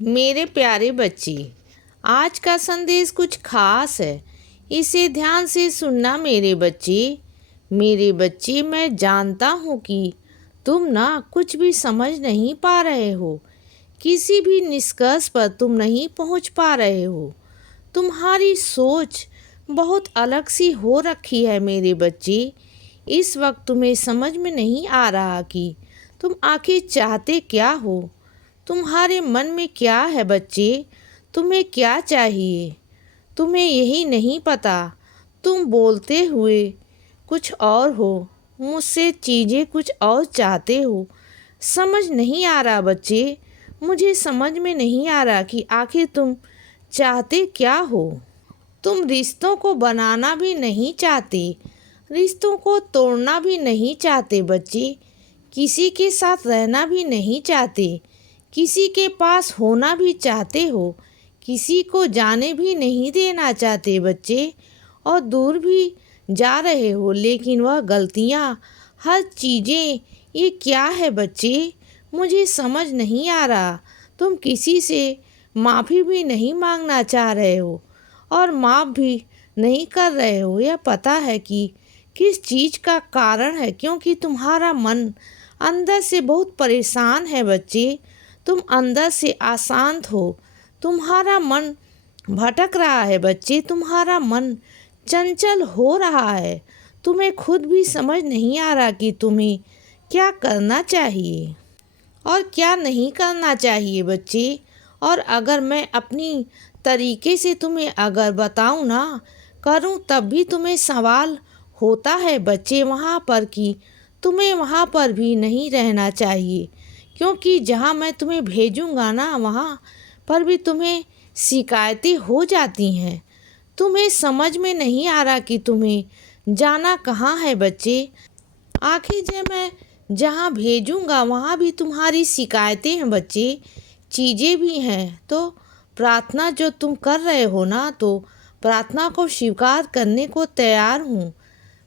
मेरे प्यारे बच्चे, आज का संदेश कुछ खास है। इसे ध्यान से सुनना मेरे बच्चे। मैं जानता हूँ कि तुम ना कुछ भी समझ नहीं पा रहे हो। किसी भी निष्कर्ष पर तुम नहीं पहुँच पा रहे हो। तुम्हारी सोच बहुत अलग सी हो रखी है मेरे बच्चे। इस वक्त तुम्हें समझ में नहीं आ रहा कि तुम आखिर चाहते क्या हो। तुम्हारे मन में क्या है बच्चे? तुम्हें क्या चाहिए? तुम्हें यही नहीं पता। तुम बोलते हुए कुछ और हो, मुझसे चीज़ें कुछ और चाहते हो। समझ नहीं आ रहा बच्चे। मुझे समझ में नहीं आ रहा कि आखिर तुम चाहते क्या हो। तुम रिश्तों को बनाना भी नहीं चाहते, रिश्तों को तोड़ना भी नहीं चाहते बच्चे। किसी के साथ रहना भी नहीं चाहते, किसी के पास होना भी चाहते हो। किसी को जाने भी नहीं देना चाहते बच्चे, और दूर भी जा रहे हो। लेकिन वह गलतियाँ, हर चीज़ें, ये क्या है बच्चे? मुझे समझ नहीं आ रहा। तुम किसी से माफ़ी भी नहीं मांगना चाह रहे हो और माफ़ भी नहीं कर रहे हो। यह पता है कि किस चीज़ का कारण है, क्योंकि तुम्हारा मन अंदर से बहुत परेशान है बच्चे। तुम अंदर से अशांत हो। तुम्हारा मन भटक रहा है बच्चे। तुम्हारा मन चंचल हो रहा है। तुम्हें खुद भी समझ नहीं आ रहा कि तुम्हें क्या करना चाहिए और क्या नहीं करना चाहिए बच्चे। और अगर मैं अपनी तरीके से तुम्हें अगर बताऊं ना, करूं, तब भी तुम्हें सवाल होता है बच्चे वहाँ पर कि तुम्हें वहाँ पर भी नहीं रहना चाहिए, क्योंकि जहाँ मैं तुम्हें भेजूँगा ना, वहाँ पर भी तुम्हें शिकायतें हो जाती हैं। तुम्हें समझ में नहीं आ रहा कि तुम्हें जाना कहाँ है बच्चे। आखिर जब मैं जहाँ भेजूँगा वहाँ भी तुम्हारी शिकायतें हैं बच्चे, चीज़ें भी हैं। तो प्रार्थना जो तुम कर रहे हो ना, तो प्रार्थना को स्वीकार करने को तैयार हूँ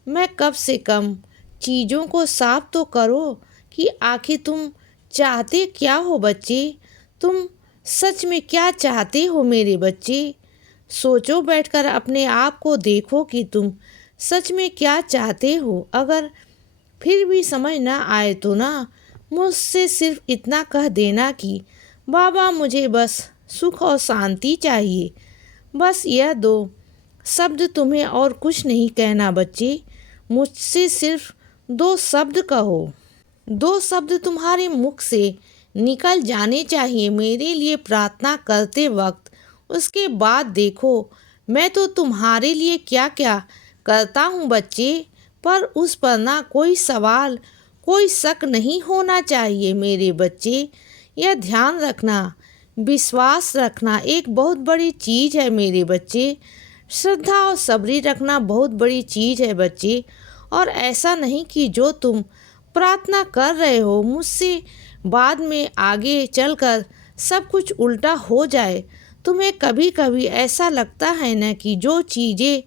मैं। कम से कम चीज़ों को साफ तो करो कि आखिर तुम चाहते क्या हो बच्चे। तुम सच में क्या चाहते हो मेरे बच्चे? सोचो, बैठकर अपने आप को देखो कि तुम सच में क्या चाहते हो। अगर फिर भी समझ ना आए तो ना, मुझसे सिर्फ इतना कह देना कि बाबा, मुझे बस सुख और शांति चाहिए। बस यह दो शब्द तुम्हें, और कुछ नहीं कहना बच्चे। मुझसे सिर्फ दो शब्द कहो। दो शब्द तुम्हारे मुख से निकल जाने चाहिए मेरे लिए प्रार्थना करते वक्त। उसके बाद देखो मैं तो तुम्हारे लिए क्या क्या करता हूँ बच्चे। पर उस पर ना कोई सवाल, कोई शक नहीं होना चाहिए मेरे बच्चे। यह ध्यान रखना, विश्वास रखना एक बहुत बड़ी चीज़ है मेरे बच्चे। श्रद्धा और सब्री रखना बहुत बड़ी चीज़ है बच्चे। और ऐसा नहीं कि जो तुम प्रार्थना कर रहे हो मुझसे बाद में आगे चलकर सब कुछ उल्टा हो जाए। तुम्हें कभी कभी ऐसा लगता है ना कि जो चीज़ें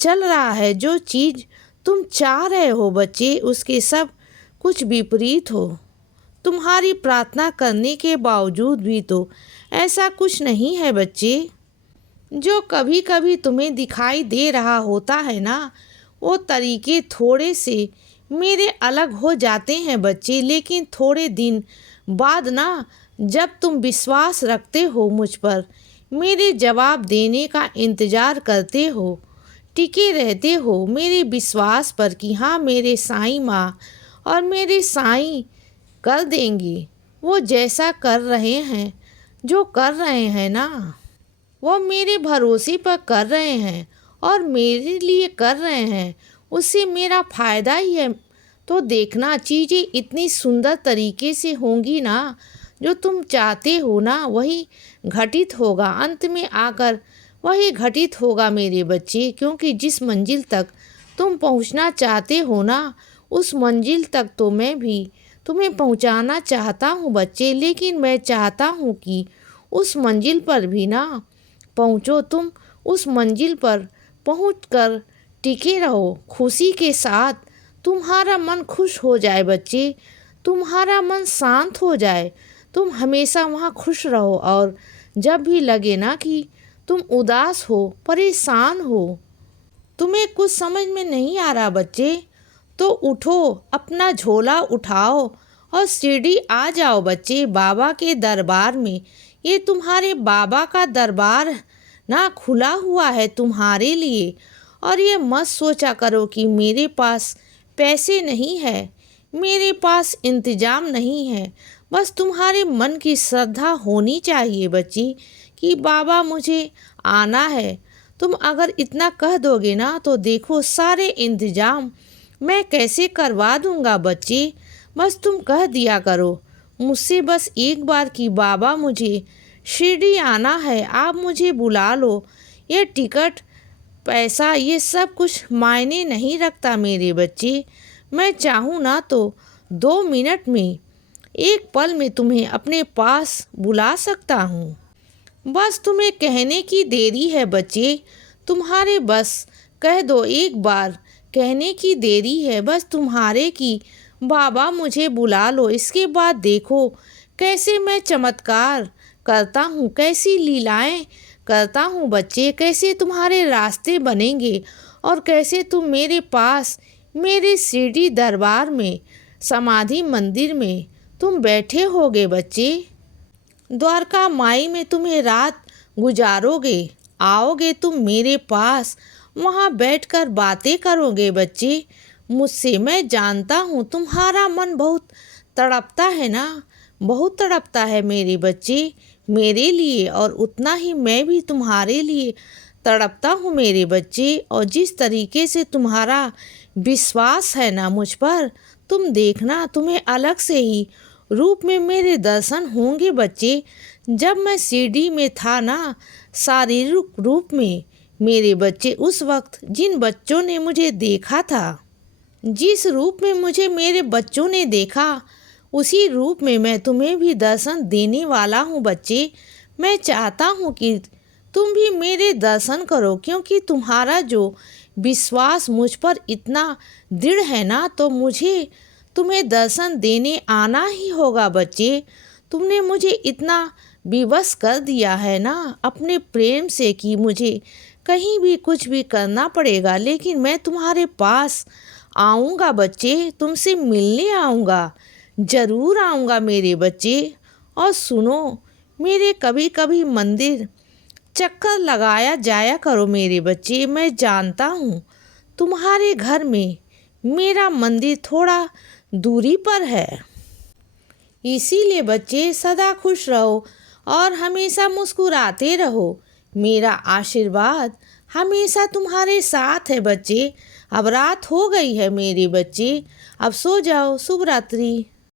चल रहा है, जो चीज़ तुम चाह रहे हो बच्चे, उसके सब कुछ विपरीत हो। तुम्हारी प्रार्थना करने के बावजूद भी तो ऐसा कुछ नहीं है बच्चे। जो कभी कभी तुम्हें दिखाई दे रहा होता है ना, वो तरीके थोड़े से मेरे अलग हो जाते हैं बच्चे। लेकिन थोड़े दिन बाद ना, जब तुम विश्वास रखते हो मुझ पर, मेरे जवाब देने का इंतज़ार करते हो, टिके रहते हो मेरे विश्वास पर कि हाँ, मेरे साईं माँ और मेरे साईं कर देंगी। वो जैसा कर रहे हैं, जो कर रहे हैं ना, वो मेरे भरोसे पर कर रहे हैं और मेरे लिए कर रहे हैं। उससे मेरा फ़ायदा ही है। तो देखना, चीज़ें इतनी सुंदर तरीके से होंगी ना, जो तुम चाहते हो ना वही घटित होगा। अंत में आकर वही घटित होगा मेरे बच्चे। क्योंकि जिस मंजिल तक तुम पहुंचना चाहते हो ना, उस मंजिल तक तो मैं भी तुम्हें पहुंचाना चाहता हूं बच्चे। लेकिन मैं चाहता हूं कि उस मंजिल पर भी ना पहुंचो तुम। उस मंजिल पर पहुंचकर टिके रहो खुशी के साथ। तुम्हारा मन खुश हो जाए बच्चे, तुम्हारा मन शांत हो जाए, तुम हमेशा वहाँ खुश रहो और जब भी लगे ना कि तुम उदास हो, परेशान हो, तुम्हें कुछ समझ में नहीं आ रहा बच्चे, तो उठो, अपना झोला उठाओ और सीढ़ी आ जाओ बच्चे बाबा के दरबार में। ये तुम्हारे बाबा का दरबार ना खुला हुआ है तुम्हारे लिए। और ये मत सोचा करो कि मेरे पास पैसे नहीं है, मेरे पास इंतजाम नहीं है। बस तुम्हारे मन की श्रद्धा होनी चाहिए बच्ची कि बाबा मुझे आना है। तुम अगर इतना कह दोगे ना तो देखो सारे इंतजाम मैं कैसे करवा दूंगा बच्चे। बस तुम कह दिया करो मुझसे बस एक बार कि बाबा मुझे शिरडी आना है, आप मुझे बुला लो। ये टिकट, पैसा, ये सब कुछ मायने नहीं रखता मेरे बच्चे। मैं चाहूँ ना तो 2 मिनट में, एक पल में तुम्हें अपने पास बुला सकता हूँ। बस तुम्हें कहने की देरी है बच्चे, तुम्हारे बस कह दो एक बार, कहने की देरी है बस तुम्हारे कि बाबा मुझे बुला लो। इसके बाद देखो कैसे मैं चमत्कार करता हूँ, कैसी लीलाएं करता हूँ बच्चे, कैसे तुम्हारे रास्ते बनेंगे और कैसे तुम मेरे पास, मेरे शिरडी दरबार में, समाधि मंदिर में तुम बैठे होगे बच्चे। द्वारका माई में तुम्हें रात गुजारोगे, आओगे तुम मेरे पास, वहाँ बैठकर बातें करोगे बच्चे मुझसे। मैं जानता हूँ तुम्हारा मन बहुत तड़पता है ना, बहुत तड़पता है मेरे बच्चे मेरे लिए, और उतना ही मैं भी तुम्हारे लिए तड़पता हूँ मेरे बच्चे। और जिस तरीके से तुम्हारा विश्वास है ना मुझ पर, तुम देखना तुम्हें अलग से ही रूप में मेरे दर्शन होंगे बच्चे। जब मैं शिरडी में था ना शारीरिक रूप में मेरे बच्चे, उस वक्त जिन बच्चों ने मुझे देखा था, जिस रूप में मुझे मेरे बच्चों ने देखा, उसी रूप में मैं तुम्हें भी दर्शन देने वाला हूँ बच्चे। मैं चाहता हूँ कि तुम भी मेरे दर्शन करो, क्योंकि तुम्हारा जो विश्वास मुझ पर इतना दृढ़ है ना, तो मुझे तुम्हें दर्शन देने आना ही होगा बच्चे। तुमने मुझे इतना विवश कर दिया है ना अपने प्रेम से कि मुझे कहीं भी कुछ भी करना पड़ेगा, लेकिन मैं तुम्हारे पास आऊँगा बच्चे, तुमसे मिलने आऊँगा, ज़रूर आऊँगा मेरे बच्चे। और सुनो, मेरे कभी कभी मंदिर चक्कर लगाया जाया करो मेरे बच्चे। मैं जानता हूँ तुम्हारे घर में मेरा मंदिर थोड़ा दूरी पर है, इसीलिए बच्चे सदा खुश रहो और हमेशा मुस्कुराते रहो। मेरा आशीर्वाद हमेशा तुम्हारे साथ है बच्चे। अब रात हो गई है मेरे बच्चे, अब सो जाओ। शुभ रात्रि।